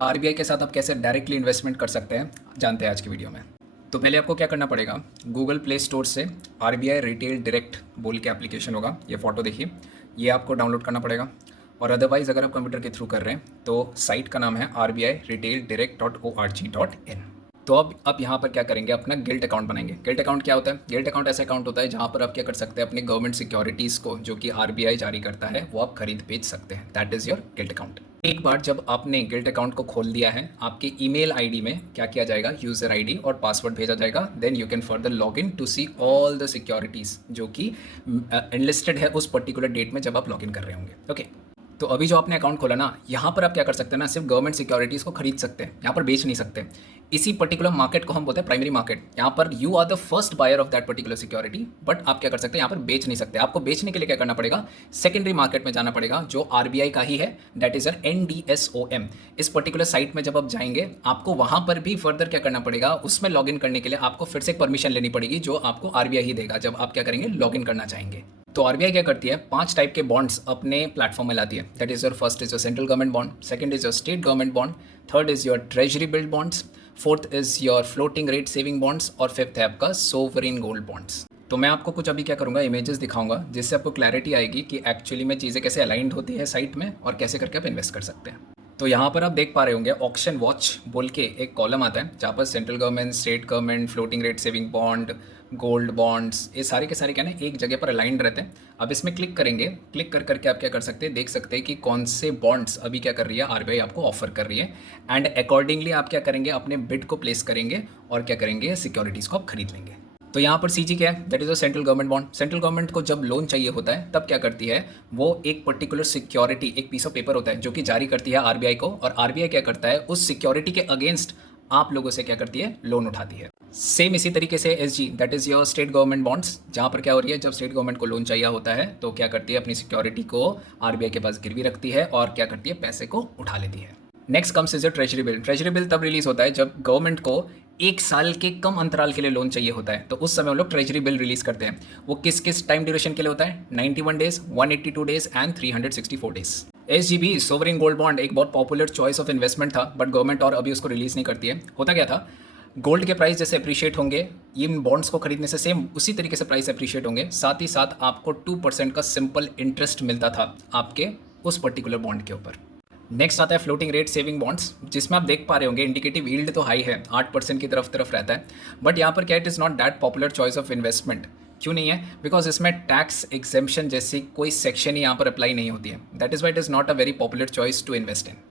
RBI के साथ आप कैसे डायरेक्टली इन्वेस्टमेंट कर सकते हैं, जानते हैं आज की वीडियो में। तो पहले आपको क्या करना पड़ेगा, गूगल प्ले स्टोर से आरबीआई रिटेल डायरेक्ट बोल के एप्लीकेशन होगा, ये फ़ोटो देखिए, ये आपको डाउनलोड करना पड़ेगा। और अदरवाइज़ अगर आप कंप्यूटर के थ्रू कर रहे हैं तो साइट का नाम है RBI Retail Direct.org.in। तो अब आप यहाँ पर क्या करेंगे, अपना गिल्ट अकाउंट बनाएंगे। गिल्ट अकाउंट क्या होता है? गिल्ट अकाउंट ऐसा अकाउंट होता है जहाँ पर आप क्या कर सकते हैं, अपनी गवर्नमेंट सिक्योरिटीज़ को जो कि आरबीआई जारी करता है वो आप खरीद बेच सकते हैं। That is your gilt account. एक बार जब आपने गिल्ट अकाउंट को खोल दिया है, आपके ईमेल आईडी में क्या किया जाएगा, यूज़र आईडी और पासवर्ड भेजा जाएगा। Then you can further log in to see all the securities जो कि एनलिस्टेड है उस पर्टिकुलर डेट में जब आप लॉग इन कर रहे होंगे। ओके, तो अभी जो आपने अकाउंट खोला ना, यहाँ पर आप क्या कर सकते हैं ना, सिर्फ गवर्नमेंट सिक्योरिटीज़ को खरीद सकते हैं, यहाँ पर बेच नहीं सकते। इसी पर्टिकुलर मार्केट को हम बोलते हैं प्राइमरी मार्केट। यहाँ पर you are the first buyer of that particular security, but आप क्या कर सकते हैं, यहाँ पर बेच नहीं सकते। आपको बेचने के लिए क्या करना पड़ेगा, सेकेंडरी मार्केट में जाना पड़ेगा जो आरबीआई का ही है, दैट इज NDSOM। इस पर्टिकुलर साइट में जब आप जाएंगे, आपको वहाँ पर भी फर्दर क्या करना पड़ेगा, उसमें लॉग इन करने के लिए आपको फिर से एक परमिशन लेनी पड़ेगी जो आपको आरबीआई ही देगा जब आप क्या करेंगे, लॉग इन करना चाहेंगे। तो आरबीआई क्या करती है, 5 टाइप के बॉन्ड्स अपने प्लेटफॉर्म में लाती है। That is your first is your central government bond, second is your state government bond, third is your treasury build bonds, fourth is your floating rate saving bonds और fifth है आपका sovereign gold bonds. तो मैं आपको कुछ अभी क्या करूंगा, इमेजेस दिखाऊंगा जिससे आपको क्लैरिटी आएगी कि एक्चुअली में चीज़ें कैसे अलाइंड होती है साइट में और कैसे करके आप इन्वेस्ट कर सकते हैं। तो यहाँ पर आप देख पा रहे होंगे, ऑक्शन वॉच बोल के एक कॉलम आता है जहाँ पर central government, state government, floating rate saving bond, gold bonds, ये सारे के सारे क्या ना एक जगह पर अलाइंड रहते हैं। अब इसमें क्लिक करेंगे, क्लिक कर करके आप क्या कर सकते हैं, देख सकते हैं कि कौन से बॉन्ड्स अभी क्या कर रही है आरबीआई आपको ऑफर कर रही है। एंड अकॉर्डिंगली आप क्या करेंगे, अपने बिड को प्लेस करेंगे और क्या करेंगे, सिक्योरिटीज़ को आप खरीद लेंगे। तो यहाँ पर सीजी क्या है, that is a central government bond. Central government को जब लोन चाहिए होता है तब क्या करती है, वो एक पर्टिकुलर सिक्योरिटी, एक पीस ऑफ पेपर होता है जो कि जारी करती है आरबीआई को, और आरबीआई क्या करता है, उस सिक्योरिटी के अगेंस्ट आप लोगों से क्या करती है, लोन उठाती है। सेम इसी तरीके से SG, that is your state government bonds, जहाँ पर क्या हो रही है, जब स्टेट गवर्नमेंट को लोन चाहिए होता है तो क्या करती है, अपनी सिक्योरिटी को आरबीआई के पास गिरवी रखती है और क्या करती है, पैसे को उठा लेती है। Next comes is a treasury bill. Treasury bill तब रिलीज होता है जब गवर्नमेंट को 1 साल के कम अंतराल के लिए लोन चाहिए होता है, तो उस समय वो लोग ट्रेजरी बिल रिलीज करते हैं। वो किस किस टाइम ड्यूरेशन के लिए होता है, 91 days, 182 days and 364 days. SGB sovereign gold bond एक बहुत पॉपुलर चॉइस ऑफ इन्वेस्टमेंट था, बट गवर्नमेंट और अभी उसको रिलीज नहीं करती है। होता क्या था, गोल्ड के प्राइस जैसे अप्रिशिएट होंगे, इन बॉन्ड्स को खरीदने से सेम उसी तरीके से प्राइस अप्रिशिएट होंगे, साथ ही साथ आपको 2% का सिंपल इंटरेस्ट मिलता था आपके उस पर्टिकुलर बॉन्ड के ऊपर। नेक्स्ट आता है फ्लोटिंग रेट सेविंग बॉन्ड्स, जिसमें आप देख पा रहे होंगे इंडिकेटिव यील्ड तो हाई है, 8% की तरफ रहता है, बट यहाँ पर क्या, it is not that popular choice of investment. क्यों नहीं है, बिकॉज इसमें टैक्स एग्जेम्पशन जैसी कोई सेक्शन ही यहाँ पर अप्लाई नहीं होती है। That is why it is not a very popular choice to invest in.